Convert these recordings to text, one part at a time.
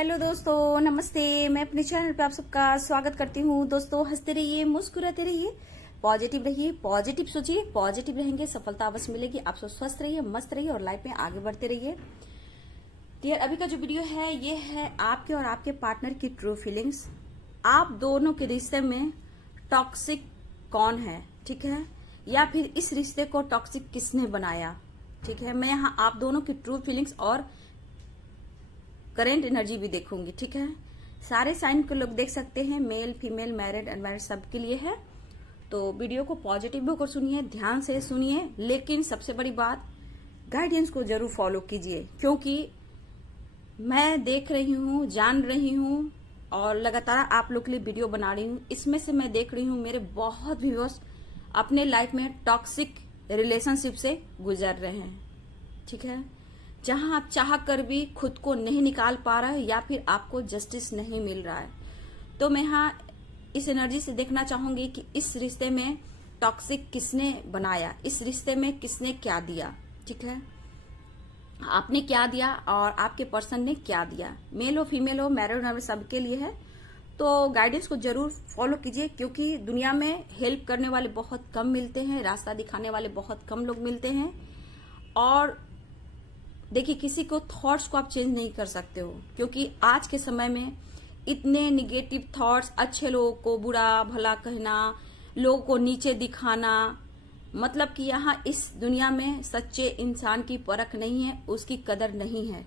Hello दोस्तों, नमस्ते। मैं अपने चैनल पे आप सबका स्वागत करती हूँ। दोस्तों, हंसते रहिए, मुस्कुराते रहिए, पॉजिटिव रहिए, पॉजिटिव सोचिए, पॉजिटिव रहेंगे, सफलता अवश्य मिलेगी। आप सब स्वस्थ रहिए, मस्त रहिए और लाइफ में आगे बढ़ते रहिए। डियर, अभी का जो वीडियो है ये है आपके और आपके पार्टनर की ट्रू फीलिंग्स। आप दोनों के रिश्ते में टॉक्सिक कौन है, ठीक है, या फिर इस रिश्ते को टॉक्सिक किसने बनाया, ठीक है। मैं यहाँ आप दोनों की ट्रू फीलिंग्स और करेंट एनर्जी भी देखूंगी, ठीक है। सारे साइन को लोग देख सकते हैं, मेल फीमेल मैरिड अनमैरिड सबके लिए है। तो वीडियो को पॉजिटिव होकर सुनिए, ध्यान से सुनिए, लेकिन सबसे बड़ी बात गाइडेंस को जरूर फॉलो कीजिए, क्योंकि मैं देख रही हूँ, जान रही हूँ और लगातार आप लोग के लिए वीडियो बना रही हूँ। इसमें से मैं देख रही हूँ मेरे बहुत व्यूअर्स अपने लाइफ में टॉक्सिक रिलेशनशिप से गुजर रहे हैं, ठीक है। जहां आप चाह कर भी खुद को नहीं निकाल पा रहे हो या फिर आपको जस्टिस नहीं मिल रहा है। तो मैं यहाँ इस एनर्जी से देखना चाहूंगी कि इस रिश्ते में टॉक्सिक किसने बनाया, इस रिश्ते में किसने क्या दिया, ठीक है। आपने क्या दिया और आपके पर्सन ने क्या दिया। मेल हो फीमेल हो मैरिड हो सबके लिए है। तो गाइडेंस को जरूर फॉलो कीजिए, क्योंकि दुनिया में हेल्प करने वाले बहुत कम मिलते हैं, रास्ता दिखाने वाले बहुत कम लोग मिलते हैं। और देखिए, किसी को थॉट्स को आप चेंज नहीं कर सकते हो, क्योंकि आज के समय में इतने निगेटिव थॉट्स, अच्छे लोगों को बुरा भला कहना, लोगों को नीचे दिखाना, मतलब कि यहाँ इस दुनिया में सच्चे इंसान की परख नहीं है, उसकी कदर नहीं है।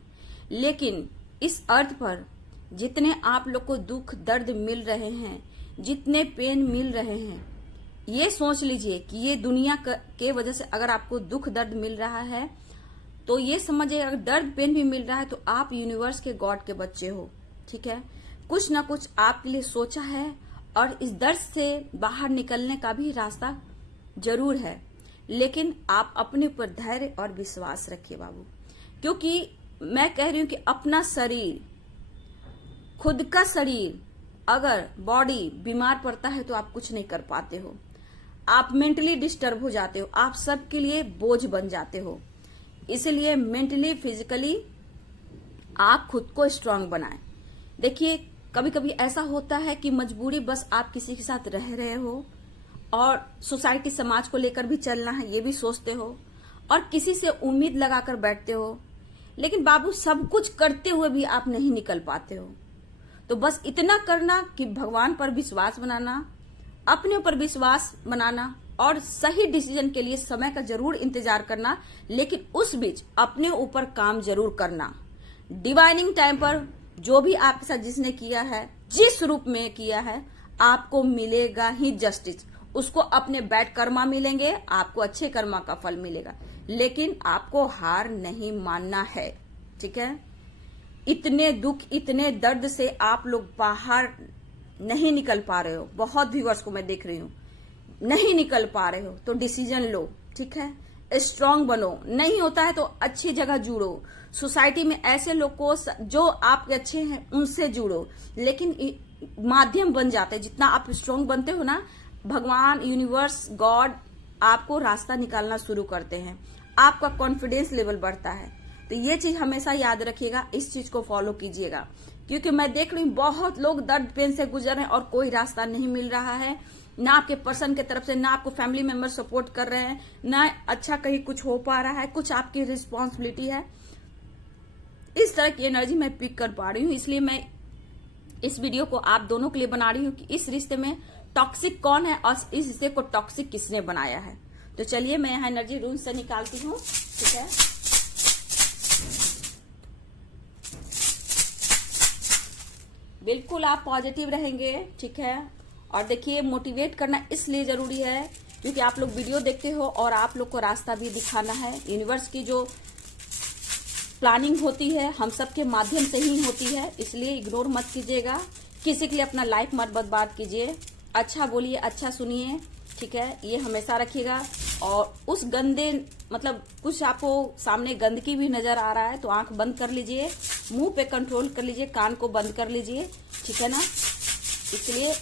लेकिन इस अर्थ पर जितने आप लोग को दुख दर्द मिल रहे हैं, जितने पेन मिल रहे हैं, ये सोच लीजिए कि ये दुनिया के वजह से अगर आपको दुख दर्द मिल रहा है तो ये समझिए, अगर दर्द पेन भी मिल रहा है तो आप यूनिवर्स के गॉड के बच्चे हो, ठीक है। कुछ ना कुछ आपके लिए सोचा है और इस दर्द से बाहर निकलने का भी रास्ता जरूर है। लेकिन आप अपने ऊपर धैर्य और विश्वास रखिए बाबू, क्योंकि मैं कह रही हूं कि अपना शरीर, खुद का शरीर अगर बॉडी बीमार पड़ता है तो आप कुछ नहीं कर पाते हो, आप मेंटली डिस्टर्ब हो जाते हो, आप सबके लिए बोझ बन जाते हो। इसलिए मेंटली फिजिकली आप खुद को स्ट्रांग बनाएं। देखिए, कभी कभी ऐसा होता है कि मजबूरी बस आप किसी के साथ रह रहे हो और सोसाइटी समाज को लेकर भी चलना है ये भी सोचते हो और किसी से उम्मीद लगाकर बैठते हो, लेकिन बाबू सब कुछ करते हुए भी आप नहीं निकल पाते हो। तो बस इतना करना कि भगवान पर विश्वास बनाना, अपने ऊपर विश्वास बनाना और सही डिसीजन के लिए समय का जरूर इंतजार करना, लेकिन उस बीच अपने ऊपर काम जरूर करना। डिवाइनिंग टाइम पर जो भी आपके साथ जिसने किया है, जिस रूप में किया है, आपको मिलेगा ही जस्टिस। उसको अपने बैड कर्मा मिलेंगे, आपको अच्छे कर्मा का फल मिलेगा, लेकिन आपको हार नहीं मानना है, ठीक है। इतने दुख, इतने दर्द से आप लोग बाहर नहीं निकल पा रहे हो, बहुत व्यूअर्स को मैं देख रही हूँ नहीं निकल पा रहे हो, तो डिसीजन लो, ठीक है। स्ट्रांग बनो, नहीं होता है तो अच्छी जगह जुड़ो, सोसाइटी में ऐसे लोग को जो आपके अच्छे हैं उनसे जुड़ो, लेकिन माध्यम बन जाते हैं। जितना आप स्ट्रांग बनते हो ना, भगवान, यूनिवर्स, गॉड आपको रास्ता निकालना शुरू करते हैं, आपका कॉन्फिडेंस लेवल बढ़ता है। तो ये चीज हमेशा याद रखिएगा, इस चीज को फॉलो कीजिएगा, क्योंकि मैं देख रही हूँ बहुत लोग दर्द पेन से गुजर रहे हैं और कोई रास्ता नहीं मिल रहा है, ना आपके पर्सन के तरफ से, ना आपको फैमिली मेंबर सपोर्ट कर रहे हैं, ना अच्छा कहीं कुछ हो पा रहा है, कुछ आपकी रिस्पॉन्सिबिलिटी है। इस तरह की एनर्जी मैं पिक कर पा रही हूँ, इसलिए मैं इस वीडियो को आप दोनों के लिए बना रही हूँ कि इस रिश्ते में टॉक्सिक कौन है और इस रिश्ते को टॉक्सिक किसने बनाया है। तो चलिए मैं यहाँ एनर्जी रूम से निकालती हूँ, ठीक है। बिल्कुल आप पॉजिटिव रहेंगे, ठीक है। और देखिए, मोटिवेट करना इसलिए जरूरी है क्योंकि आप लोग वीडियो देखते हो और आप लोग को रास्ता भी दिखाना है। यूनिवर्स की जो प्लानिंग होती है हम सबके माध्यम से ही होती है, इसलिए इग्नोर मत कीजिएगा, किसी के लिए अपना लाइफ मत बर्बाद कीजिए। अच्छा बोलिए, अच्छा सुनिए, ठीक है, ये हमेशा रखिएगा। और उस गंदे, मतलब कुछ आपको सामने गंदगी भी नजर आ रहा है तो आंख बंद कर लीजिए, मुंह पे कंट्रोल कर लीजिए, कान को बंद कर लीजिए, ठीक है ना। इसलिए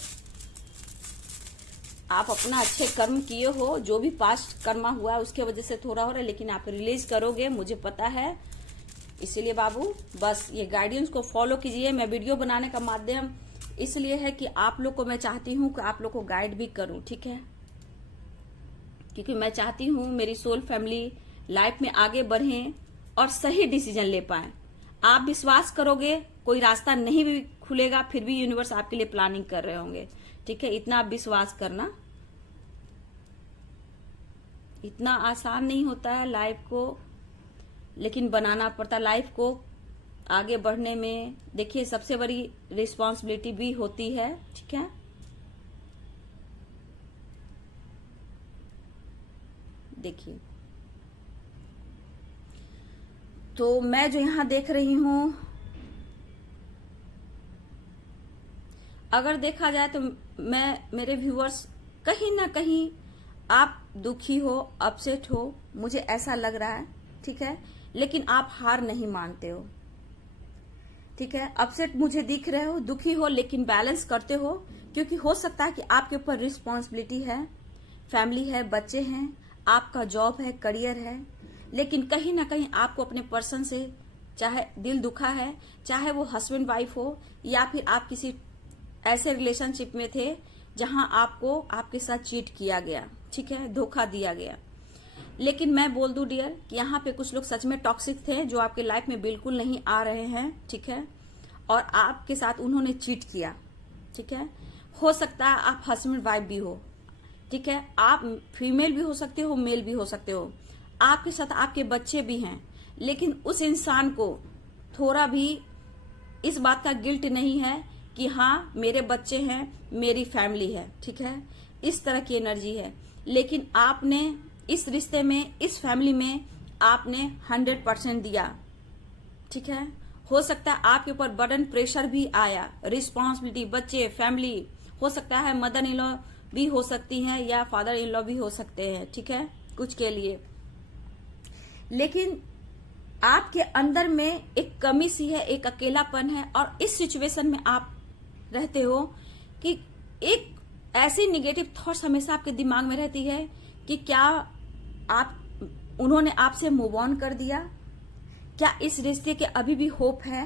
आप अपना अच्छे कर्म किए हो, जो भी पास्ट कर्मा हुआ है उसके वजह से थोड़ा हो रहा है, लेकिन आप रिलीज करोगे, मुझे पता है। इसीलिए बाबू बस ये गाइडेंस को फॉलो कीजिए। मैं वीडियो बनाने का माध्यम इसलिए है कि आप लोग को मैं चाहती हूँ कि आप लोग को गाइड भी करूं, ठीक है, क्योंकि मैं चाहती हूँ मेरी सोल फैमिली लाइफ में आगे बढ़े और सही डिसीजन ले पाए। आप विश्वास करोगे कोई रास्ता नहीं भी खुलेगा, फिर भी यूनिवर्स आपके लिए प्लानिंग कर रहे होंगे, ठीक है। इतना आप विश्वास करना। इतना आसान नहीं होता है लाइफ को, लेकिन बनाना पड़ता है लाइफ को आगे बढ़ने में। देखिए सबसे बड़ी रिस्पॉन्सिबिलिटी भी होती है, ठीक है। देखिए तो मैं जो यहां देख रही हूं, अगर देखा जाए तो मेरे व्यूअर्स कहीं ना कहीं आप दुखी हो, अपसेट हो, मुझे ऐसा लग रहा है, ठीक है। लेकिन आप हार नहीं मानते हो, ठीक है। अपसेट मुझे दिख रहे हो, दुखी हो, लेकिन बैलेंस करते हो, क्योंकि हो सकता है कि आपके ऊपर रिस्पॉन्सिबिलिटी है, फैमिली है, बच्चे हैं, आपका जॉब है, करियर है, लेकिन कहीं ना कहीं आपको अपने पर्सन से चाहे दिल दुखा है, चाहे वो हस्बैंड वाइफ हो या फिर आप किसी ऐसे रिलेशनशिप में थे जहां आपको आपके साथ चीट किया गया, ठीक है, धोखा दिया गया। लेकिन मैं बोल दूं डियर कि यहाँ पे कुछ लोग सच में टॉक्सिक थे जो आपके लाइफ में बिल्कुल नहीं आ रहे हैं, ठीक है, और आपके साथ उन्होंने चीट किया, ठीक है। हो सकता है आप हस्बैंड वाइफ भी हो, ठीक है, आप फीमेल भी हो सकते हो, मेल भी हो सकते हो, आपके साथ आपके बच्चे भी हैं, लेकिन उस इंसान को थोड़ा भी इस बात का गिल्ट नहीं है कि हाँ मेरे बच्चे हैं, मेरी फैमिली है, ठीक है, इस तरह की एनर्जी है। लेकिन आपने इस रिश्ते में, इस फैमिली में आपने 100% दिया, ठीक है। हो सकता है आपके ऊपर बर्डन प्रेशर भी आया, रिस्पॉन्सिबिलिटी, बच्चे, फैमिली, हो सकता है मदर इन लॉ भी हो सकती हैं या फादर इन लॉ भी हो सकते हैं, ठीक है, कुछ के लिए। लेकिन आपके अंदर में एक कमी सी है, एक अकेलापन है, और इस सिचुएशन में आप रहते हो कि एक ऐसी निगेटिव थॉट्स हमेशा आपके दिमाग में रहती है कि क्या उन्होंने आपसे मूव ऑन कर दिया, क्या इस रिश्ते के अभी भी होप है,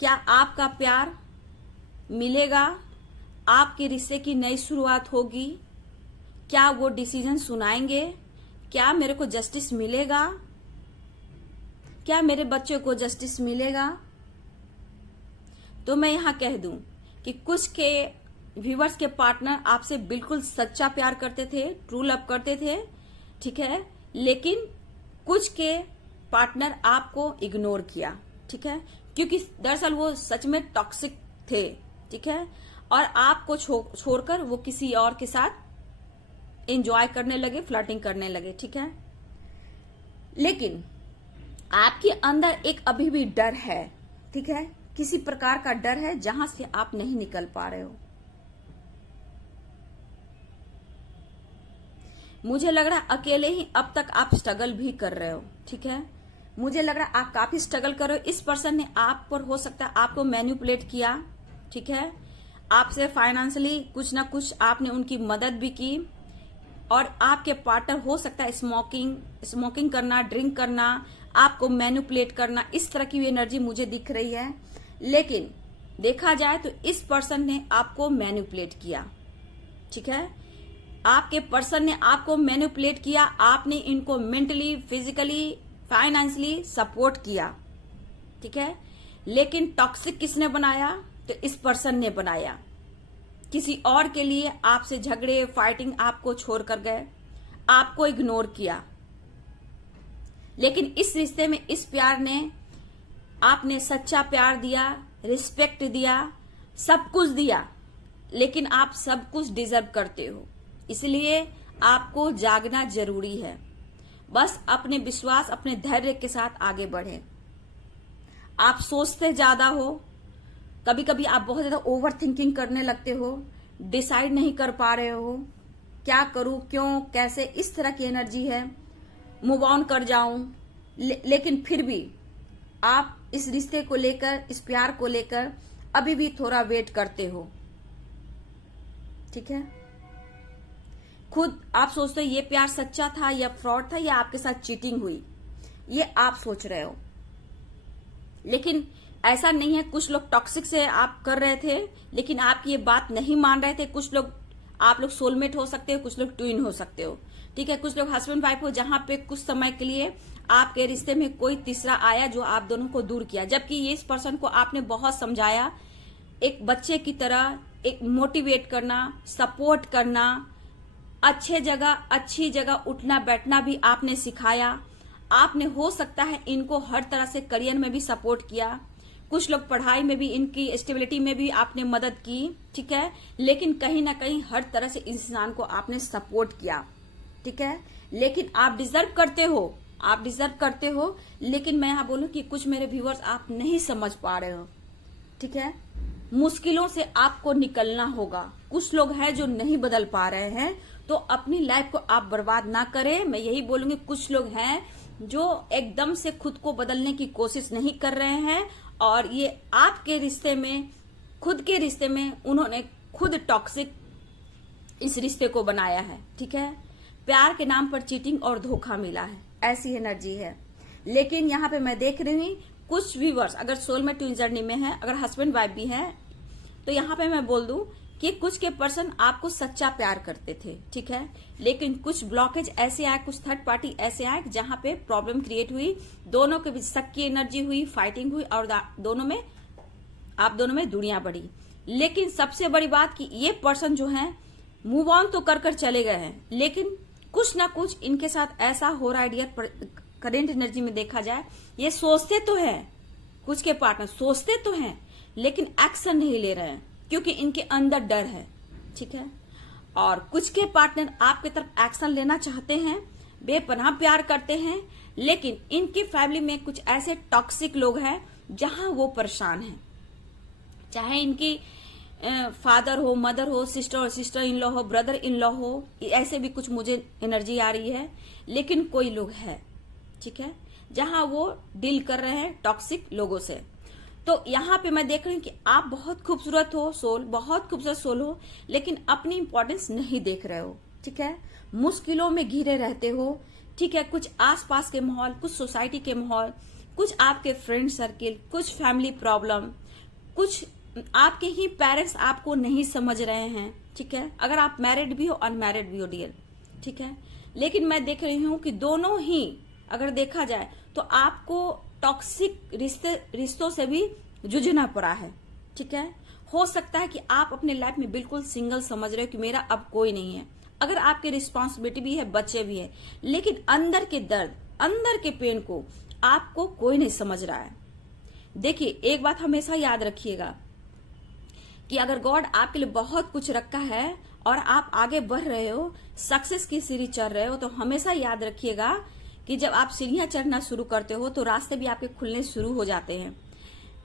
क्या आपका प्यार मिलेगा, आपके रिश्ते की नई शुरुआत होगी, क्या वो डिसीजन सुनाएंगे, क्या मेरे को जस्टिस मिलेगा, क्या मेरे बच्चों को जस्टिस मिलेगा। तो मैं यहां कह दूं कि कुछ के व्यूवर्स के पार्टनर आपसे बिल्कुल सच्चा प्यार करते थे, ट्रू लव करते थे, ठीक है, लेकिन कुछ के पार्टनर आपको इग्नोर किया, ठीक है, क्योंकि दरअसल वो सच में टॉक्सिक थे, ठीक है, और आपको छोड़कर वो किसी और के साथ एंजॉय करने लगे, फ्लर्टिंग करने लगे, ठीक है। लेकिन आपके अंदर एक अभी भी डर है, ठीक है, किसी प्रकार का डर है जहां से आप नहीं निकल पा रहे हो। मुझे लग रहा है अकेले ही अब तक आप स्ट्रगल भी कर रहे हो, ठीक है, मुझे लग रहा है आप काफी स्ट्रगल कर रहे हो। इस पर्सन ने आप पर हो सकता है आपको मैनिपुलेट किया, ठीक है, आपसे फाइनेंशियली कुछ ना कुछ आपने उनकी मदद भी की, और आपके पार्टनर हो सकता है स्मोकिंग करना, ड्रिंक करना, आपको मैनिपुलेट करना, इस तरह की एनर्जी मुझे दिख रही है। लेकिन देखा जाए तो इस पर्सन ने आपको मैनिपुलेट किया, ठीक है, आपके पर्सन ने आपको मैनिपुलेट किया, आपने इनको मेंटली, फिजिकली, फाइनेंशियली सपोर्ट किया, ठीक है। लेकिन टॉक्सिक किसने बनाया? तो इस पर्सन ने बनाया, किसी और के लिए आपसे झगड़े, फाइटिंग, आपको छोड़ कर गए, आपको इग्नोर किया। लेकिन इस रिश्ते में, इस प्यार ने, आपने सच्चा प्यार दिया, रिस्पेक्ट दिया, सब कुछ दिया, लेकिन आप सब कुछ डिजर्व करते हो, इसलिए आपको जागना जरूरी है। बस अपने विश्वास, अपने धैर्य के साथ आगे बढ़ें। आप सोचते ज्यादा हो, कभी कभी आप बहुत ज्यादा ओवर थिंकिंग करने लगते हो, डिसाइड नहीं कर पा रहे हो, क्या करूं, क्यों, कैसे, इस तरह की एनर्जी है, मूव ऑन कर जाऊं, लेकिन फिर भी आप इस रिश्ते को लेकर, इस प्यार को लेकर अभी भी थोड़ा वेट करते हो, ठीक है। खुद आप सोचते हो ये प्यार सच्चा था या फ्रॉड था या आपके साथ चीटिंग हुई, ये आप सोच रहे हो, लेकिन ऐसा नहीं है। कुछ लोग टॉक्सिक से आप कर रहे थे, लेकिन आपकी ये बात नहीं मान रहे थे। कुछ लोग, आप लोग सोलमेट हो सकते हो, कुछ लोग ट्विन हो सकते हो, ठीक है। कुछ लोग हस्बैंड वाइफ हो, जहां पे कुछ समय के लिए आपके रिश्ते में कोई तीसरा आया जो आप दोनों को दूर किया, जबकि इस पर्सन को आपने बहुत समझाया, एक बच्चे की तरह एक मोटिवेट करना, सपोर्ट करना, अच्छी जगह उठना बैठना भी आपने सिखाया। आपने हो सकता है इनको हर तरह से करियर में भी सपोर्ट किया, कुछ लोग पढ़ाई में भी, इनकी स्टेबिलिटी में भी आपने मदद की, ठीक है। लेकिन कहीं ना कहीं हर तरह से इंसान को आपने सपोर्ट किया, ठीक है। लेकिन आप डिजर्व करते हो, आप डिजर्व करते हो। लेकिन मैं यहाँ बोलूं कि कुछ मेरे व्यूअर्स आप नहीं समझ पा रहे हो, ठीक है। मुश्किलों से आपको निकलना होगा। कुछ लोग हैं जो नहीं बदल पा रहे हैं, तो अपनी लाइफ को आप बर्बाद ना करें। मैं यही बोलूंगी, कुछ लोग हैं जो एकदम से खुद को बदलने की कोशिश नहीं कर रहे हैं, और ये आपके रिश्ते में, खुद के रिश्ते में उन्होंने खुद टॉक्सिक इस रिश्ते को बनाया है, ठीक है। प्यार के नाम पर चीटिंग और धोखा मिला है, ऐसी एनर्जी है। लेकिन यहाँ पे मैं देख रही हूँ कुछ व्यूवर्स अगर सोलमेट ट्विन जर्नी में है, अगर हस्बैंड वाइफ भी है, तो यहाँ पे मैं बोल दूं कि कुछ के पर्सन आपको सच्चा प्यार करते थे, ठीक है। लेकिन कुछ ब्लॉकेज ऐसे आए, कुछ थर्ड पार्टी ऐसे आए जहां पे प्रॉब्लम क्रिएट हुई, दोनों के बीच शक की एनर्जी हुई, फाइटिंग हुई, और आप दोनों में दूरियां बढ़ी। लेकिन सबसे बड़ी बात कि ये पर्सन जो है मूव ऑन तो कर चले गए हैं, लेकिन कुछ ना कुछ इनके साथ ऐसा हो रहा है डियर, करेंट एनर्जी में देखा जाए, ये सोचते तो है, कुछ के पार्टनर सोचते तो हैं, लेकिन एक्शन नहीं ले रहे हैं क्योंकि इनके अंदर डर है, ठीक है। और कुछ के पार्टनर आपकी तरफ एक्शन लेना चाहते हैं, बेपनाह प्यार करते हैं, लेकिन इनकी फैमिली में कुछ ऐसे टॉक्सिक लोग हैं जहां वो परेशान हैं। चाहे इनकी फादर हो, मदर हो, सिस्टर इन लॉ हो, ब्रदर इन लॉ हो, ऐसे भी कुछ मुझे एनर्जी आ रही है। लेकिन कोई लोग है, ठीक है, जहां वो डील कर रहे हैं टॉक्सिक लोगों से। तो यहाँ पे मैं देख रही हूँ कि आप बहुत खूबसूरत हो सोल, बहुत खूबसूरत सोल हो, लेकिन अपनी इंपॉर्टेंस नहीं देख रहे हो, ठीक है। मुश्किलों में घिरे रहते हो, ठीक है। कुछ आसपास के माहौल, कुछ सोसाइटी के माहौल, कुछ आपके फ्रेंड सर्किल, कुछ फैमिली प्रॉब्लम, कुछ आपके ही पेरेंट्स आपको नहीं समझ रहे हैं, ठीक है। अगर आप मैरिड भी हो, अनमैरिड भी हो डियर, ठीक है। लेकिन मैं देख रही हूँ कि दोनों ही अगर देखा जाए तो आपको टॉक्सिक रिश्तों से भी जूझना पड़ा है, ठीक है। हो सकता है कि आप अपने लाइफ में बिल्कुल सिंगल समझ रहे हो कि मेरा अब कोई नहीं है, अगर आपकी रिस्पॉन्सिबिलिटी भी है, बच्चे भी है, लेकिन अंदर के दर्द, अंदर के पेन को आपको कोई नहीं समझ रहा है। देखिए, एक बात हमेशा याद रखिएगा कि अगर गॉड आपके लिए बहुत कुछ रखा है और आप आगे बढ़ रहे हो, सक्सेस की सीढ़ी चढ़ रहे हो, तो हमेशा याद रखिएगा कि जब आप सीढ़ियां चढ़ना शुरू करते हो तो रास्ते भी आपके खुलने शुरू हो जाते हैं।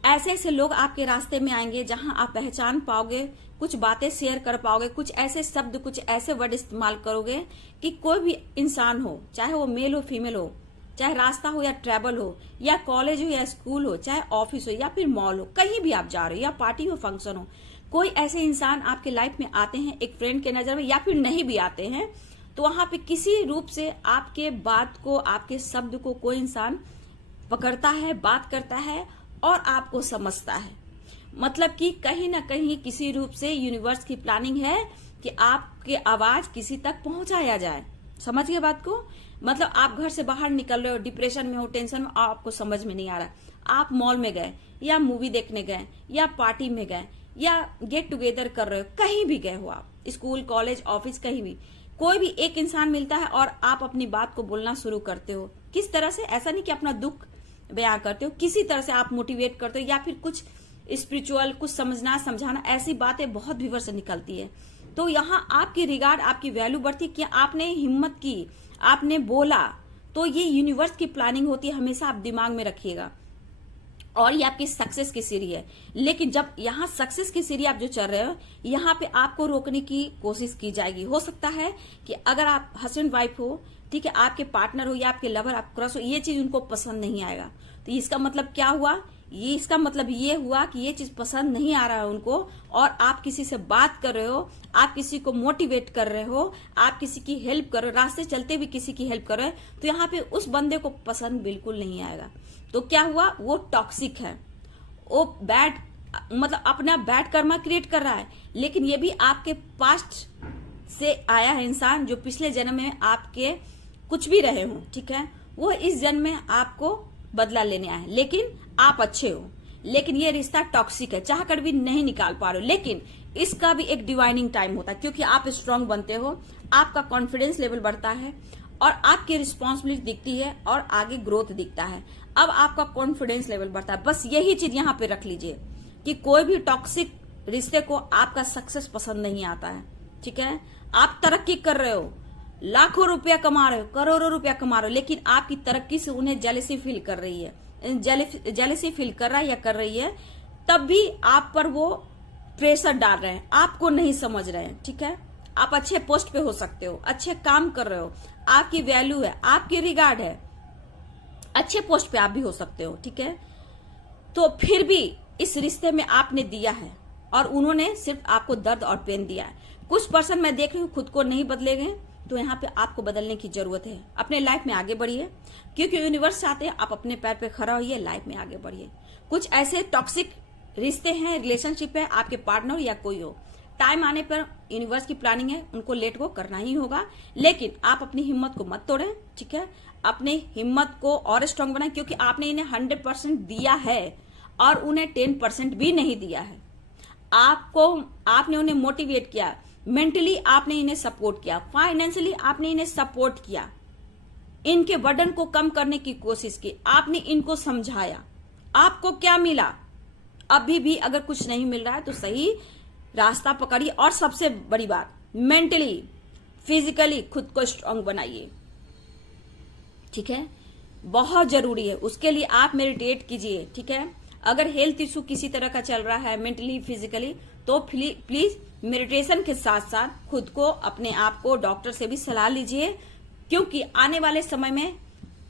ऐसे ऐसे लोग आपके रास्ते में आएंगे जहां आप पहचान पाओगे, कुछ बातें शेयर कर पाओगे, कुछ ऐसे शब्द, कुछ ऐसे वर्ड इस्तेमाल करोगे कि कोई भी इंसान हो, चाहे वो मेल हो, फीमेल हो, चाहे रास्ता हो या ट्रैवल हो, या कॉलेज हो या स्कूल हो, चाहे ऑफिस हो या फिर मॉल हो, कहीं भी आप जा रहे हो, या पार्टी हो, फंक्शन हो, कोई ऐसे इंसान आपके लाइफ में आते हैं एक फ्रेंड के नजर में, या फिर नहीं भी आते हैं, तो वहां पे किसी रूप से आपके बात को, आपके शब्द को कोई इंसान पकड़ता है, बात करता है और आपको समझता है। मतलब कि कहीं ना कहीं किसी रूप से यूनिवर्स की प्लानिंग है कि आपके आवाज किसी तक पहुंचाया जाए। समझ गए बात को? मतलब आप घर से बाहर निकल रहे हो, डिप्रेशन में हो, टेंशन में, आपको समझ में नहीं आ रहा, आप मॉल में गए या मूवी देखने गए या पार्टी में गए या गेट टुगेदर कर रहे हो, कहीं भी गए हो आप, स्कूल, कॉलेज, ऑफिस, कहीं भी, कोई भी एक इंसान मिलता है और आप अपनी बात को बोलना शुरू करते हो। किस तरह से? ऐसा नहीं कि अपना दुख बयां करते हो, किसी तरह से आप मोटिवेट करते हो या फिर कुछ स्पिरिचुअल, कुछ समझना समझाना, ऐसी बातें बहुत व्यूअर से निकलती है। तो यहाँ आपकी रिगार्ड, आपकी वैल्यू बढ़ती कि आपने हिम्मत की, आपने बोला, तो ये यूनिवर्स की प्लानिंग होती है, हमेशा आप दिमाग में रखिएगा। और ये आपकी सक्सेस की सीढ़ी है। लेकिन जब यहाँ सक्सेस की सीढ़ी आप जो चल रहे हो, यहाँ पे आपको रोकने की कोशिश की जाएगी। हो सकता है कि अगर आप हस्बैंड वाइफ हो, ठीक है, आपके पार्टनर हो या आपके लवर, आप क्रश हो, ये चीज उनको पसंद नहीं आएगा। तो इसका मतलब क्या हुआ ये इसका मतलब ये हुआ कि ये चीज पसंद नहीं आ रहा है उनको, और आप किसी से बात कर रहे हो, आप किसी को मोटिवेट कर रहे हो, आप किसी की हेल्प कर रहे हो, रास्ते चलते भी किसी की हेल्प कर रहे हो, तो यहाँ पे उस बंदे को पसंद बिल्कुल नहीं आएगा। तो क्या हुआ, वो टॉक्सिक है, वो बैड मतलब अपना बैड कर्मा क्रिएट कर रहा है। लेकिन ये भी आपके पास्ट से आया है इंसान, जो पिछले जन्म में आपके कुछ भी रहे हो, ठीक है, वो इस जन्म में आपको बदला लेने आए हैं। लेकिन आप अच्छे हो, लेकिन ये रिश्ता टॉक्सिक है, चाह कर भी नहीं निकाल पा रहे हो। लेकिन इसका भी एक डिवाइनिंग टाइम होता है, क्योंकि आप स्ट्रांग बनते हो, आपका कॉन्फिडेंस लेवल बढ़ता है और आपकी रिस्पॉन्सिबिलिटी दिखती है और आगे ग्रोथ दिखता है। अब आपका कॉन्फिडेंस लेवल बढ़ता है। बस यही चीज यहाँ पे रख लीजिए कि कोई भी टॉक्सिक रिश्ते को आपका सक्सेस पसंद नहीं आता है, ठीक है। आप तरक्की कर रहे हो, लाखों रुपया कमा रहे हो, करोड़ों रुपया कमा रहे हो, लेकिन आपकी तरक्की से उन्हें जेलसी फील कर रही है, जेलसी फील कर रहा है या कर रही है, तब भी आप पर वो प्रेशर डाल रहे हैं, आपको नहीं समझ रहे हैं, ठीक है। आप अच्छे पोस्ट पे हो सकते हो, अच्छे काम कर रहे हो, आपकी वैल्यू है, आपकी रिगार्ड है, अच्छे पोस्ट पे आप भी हो सकते हो, ठीक है। तो फिर भी इस रिश्ते में आपने दिया है और उन्होंने सिर्फ आपको दर्द और पेन दिया है। कुछ पर्सन मैं देख रही हूँ खुद को नहीं बदले गए, तो यहाँ पे आपको बदलने की जरूरत है। अपने लाइफ में आगे बढ़िए, क्योंकि यूनिवर्स चाहते हैं आप अपने पैर पे खड़ा होइए, लाइफ में आगे बढ़िए। कुछ ऐसे टॉक्सिक रिश्ते हैं, रिलेशनशिप है, आपके पार्टनर या कोई हो, टाइम आने पर यूनिवर्स की प्लानिंग है, उनको लेट को करना ही होगा। लेकिन आप अपनी हिम्मत को मत तोड़ें, ठीक है। अपने हिम्मत को और स्ट्रांग बनाएं, क्योंकि आपने इन्हें 100% दिया है और उन्हें 10% भी नहीं दिया है। आपने उन्हें मोटिवेट किया, मेंटली आपने इन्हें सपोर्ट किया, फाइनेंशियली आपने इन्हें सपोर्ट किया, इनके बर्डन को कम करने की कोशिश की, आपने इनको समझाया। आपको क्या मिला? अभी भी अगर कुछ नहीं मिल रहा है तो सही रास्ता पकड़िए, और सबसे बड़ी बात, मेंटली फिजिकली खुद को स्ट्रांग बनाइए, ठीक है। बहुत जरूरी है, उसके लिए आप मेडिटेट कीजिए, ठीक है। अगर हेल्थ इशू किसी तरह का चल रहा है मेंटली फिजिकली, तो प्लीज मेडिटेशन के साथ साथ खुद को, अपने आप को डॉक्टर से भी सलाह लीजिए, क्योंकि आने वाले समय में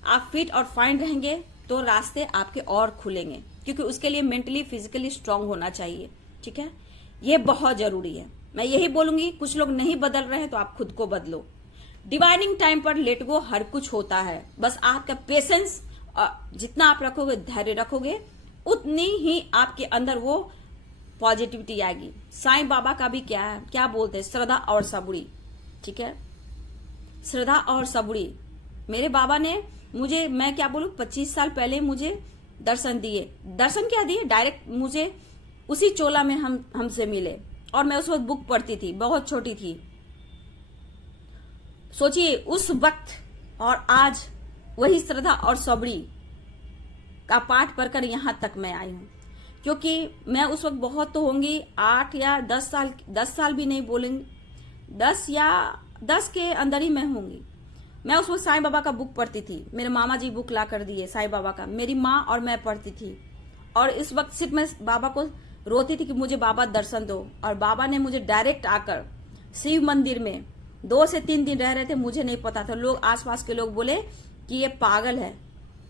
आप फिट और फाइन रहेंगे तो रास्ते आपके और खुलेंगे, क्योंकि उसके लिए मेंटली फिजिकली स्ट्रांग होना चाहिए, ठीक है। ये बहुत जरूरी है। मैं यही बोलूंगी, कुछ लोग नहीं बदल रहे हैं तो आप खुद को बदलो। डिवाइनिंग टाइम पर लेट गो हर कुछ होता है, बस आपका पेशेंस जितना आप रखोगे, धैर्य रखोगे, उतनी ही आपके अंदर वो पॉजिटिविटी आएगी। साईं बाबा का भी क्या बोलते हैं, श्रद्धा और सबूरी, ठीक है। श्रद्धा और सबूरी, मेरे बाबा ने मुझे, मैं क्या बोलूं, 25 साल पहले मुझे दर्शन दिए। दर्शन क्या दिए, डायरेक्ट मुझे उसी चोला में हमसे मिले, और मैं उस वक्त बुक पढ़ती थी, बहुत छोटी थी। सोचिए उस वक्त और आज वही श्रद्धा और सबूरी का पाठ पढ़कर यहां तक मैं आई हूं। क्योंकि मैं उस वक्त बहुत तो होंगी 8 या 10 साल भी नहीं बोलेंगे, 10 के अंदर ही मैं होंगी। मैं उस वक्त साईं बाबा का बुक पढ़ती थी, मेरे मामा जी बुक ला कर दिए साईं बाबा का, मेरी माँ और मैं पढ़ती थी। और इस वक्त सिर्फ मैं बाबा को रोती थी कि मुझे बाबा दर्शन दो, और बाबा ने मुझे डायरेक्ट आकर शिव मंदिर में 2 से 3 दिन रह रहे थे, मुझे नहीं पता था। लोग, आसपास के लोग बोले कि ये पागल है,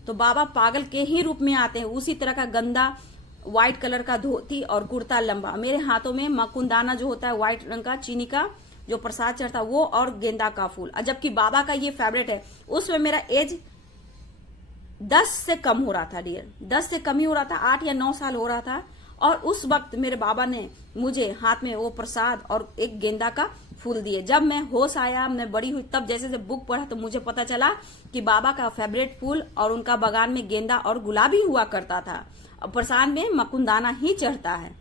तो बाबा पागल के ही रूप में आते हैं। उसी तरह का गंदा व्हाइट कलर का धोती और कुर्ता लंबा, मेरे हाथों में मकुंदाना जो होता है व्हाइट रंग का, चीनी का जो प्रसाद चढ़ता वो, और गेंदा का फूल। जबकि बाबा का ये फेवरेट है। उसमें मेरा एज 10 से कम हो रहा था, डियर 10 से कम ही हो रहा था, 8 या 9 साल हो रहा था। और उस वक्त मेरे बाबा ने मुझे हाथ में वो प्रसाद और एक गेंदा का फूल दिए। जब मैं होश आया, मैं बड़ी हुई, तब जैसे जब बुक पढ़ा तो मुझे पता चला कि बाबा का फेवरेट फूल और उनका बागान में गेंदा और गुलाब ही हुआ करता था, और प्रसाद में मकुंदाना ही चढ़ता है।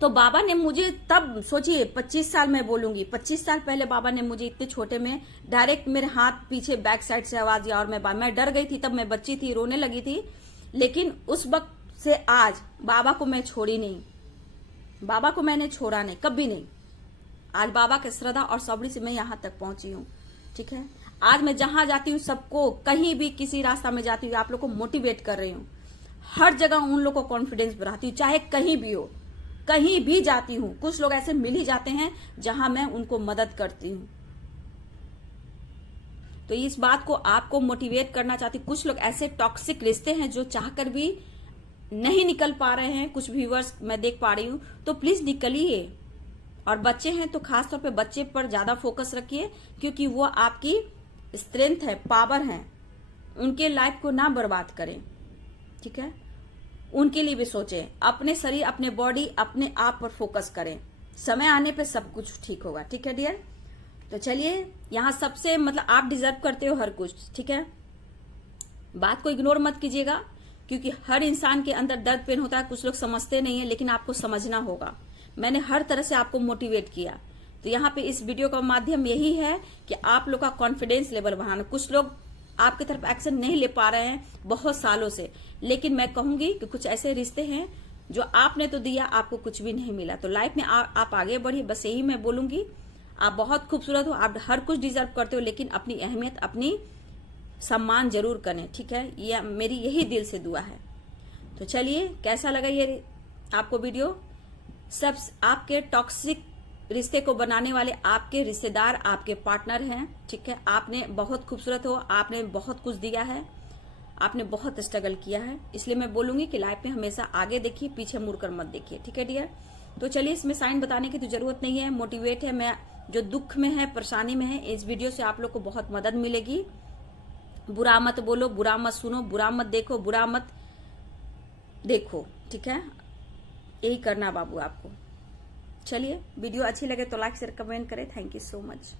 तो बाबा ने मुझे, तब सोचिए 25 साल मैं बोलूंगी, 25 साल पहले बाबा ने मुझे इतने छोटे में डायरेक्ट मेरे हाथ पीछे बैक साइड से आवाज दिया, और मैं डर गई थी। तब मैं बच्ची थी, रोने लगी थी। लेकिन उस वक्त से आज बाबा को मैं छोड़ी नहीं, बाबा को मैंने छोड़ा नहीं, कभी नहीं। आज बाबा के श्रद्धा और सबूरी से मैं यहां तक पहुंची हूँ, ठीक है। आज मैं जहां जाती हूँ, सबको, कहीं भी किसी रास्ता में जाती हूँ, आप लोग को मोटिवेट कर रही हूँ। हर जगह उन लोग को कॉन्फिडेंस बढ़ाती हूँ, चाहे कहीं भी हो, कहीं भी जाती हूँ। कुछ लोग ऐसे मिल ही जाते हैं जहां मैं उनको मदद करती हूँ। तो इस बात को आपको मोटिवेट करना चाहती हूँ। कुछ लोग ऐसे टॉक्सिक रिश्ते हैं जो चाहकर भी नहीं निकल पा रहे हैं, कुछ व्यूअर्स मैं देख पा रही हूं, तो प्लीज निकलिए। और बच्चे हैं तो खासतौर पे बच्चे पर ज्यादा फोकस रखिए, क्योंकि वो आपकी स्ट्रेंथ है, पावर है। उनके लाइफ को ना बर्बाद करें, ठीक है। उनके लिए भी सोचें, अपने शरीर, अपने बॉडी, अपने आप पर फोकस करें। समय आने पे सब कुछ ठीक होगा, ठीक है डियर। तो चलिए, यहाँ सबसे मतलब आप डिजर्व करते हो हर कुछ, ठीक है। बात को इग्नोर मत कीजिएगा, क्योंकि हर इंसान के अंदर दर्द पेन होता है। कुछ लोग समझते नहीं है, लेकिन आपको समझना होगा। मैंने हर तरह से आपको मोटिवेट किया, तो यहाँ पे इस वीडियो का माध्यम यही है कि आप लोग का कॉन्फिडेंस लेवल बढ़ाना। कुछ लोग आपकी तरफ एक्शन नहीं ले पा रहे हैं बहुत सालों से, लेकिन मैं कहूंगी कि कुछ ऐसे रिश्ते हैं जो आपने तो दिया, आपको कुछ भी नहीं मिला। तो लाइफ में आप आगे बढ़िए, बस यही मैं बोलूंगी। आप बहुत खूबसूरत हो, आप हर कुछ डिजर्व करते हो, लेकिन अपनी अहमियत, अपनी सम्मान जरूर करें, ठीक है। ये मेरी यही दिल से दुआ है। तो चलिए, कैसा लगा ये आपको वीडियो? सब आपके टॉक्सिक रिश्ते को बनाने वाले आपके रिश्तेदार, आपके पार्टनर हैं, ठीक है। आपने बहुत खूबसूरत हो, आपने बहुत कुछ दिया है, आपने बहुत स्ट्रगल किया है, इसलिए मैं बोलूंगी कि लाइफ में हमेशा आगे देखिए, पीछे मुड़कर मत देखिए, ठीक है डियर। तो चलिए, इसमें साइन बताने की तो जरूरत नहीं है, मोटिवेट है। मैं जो दुख में है, परेशानी में है, इस वीडियो से आप लोग को बहुत मदद मिलेगी। बुरा मत बोलो, बुरा मत सुनो, बुरा मत देखो, बुरा मत देखो, ठीक है। यही करना बाबू आपको। चलिए, वीडियो अच्छी लगे तो लाइक शेयर कमेंट करें। Thank you so much.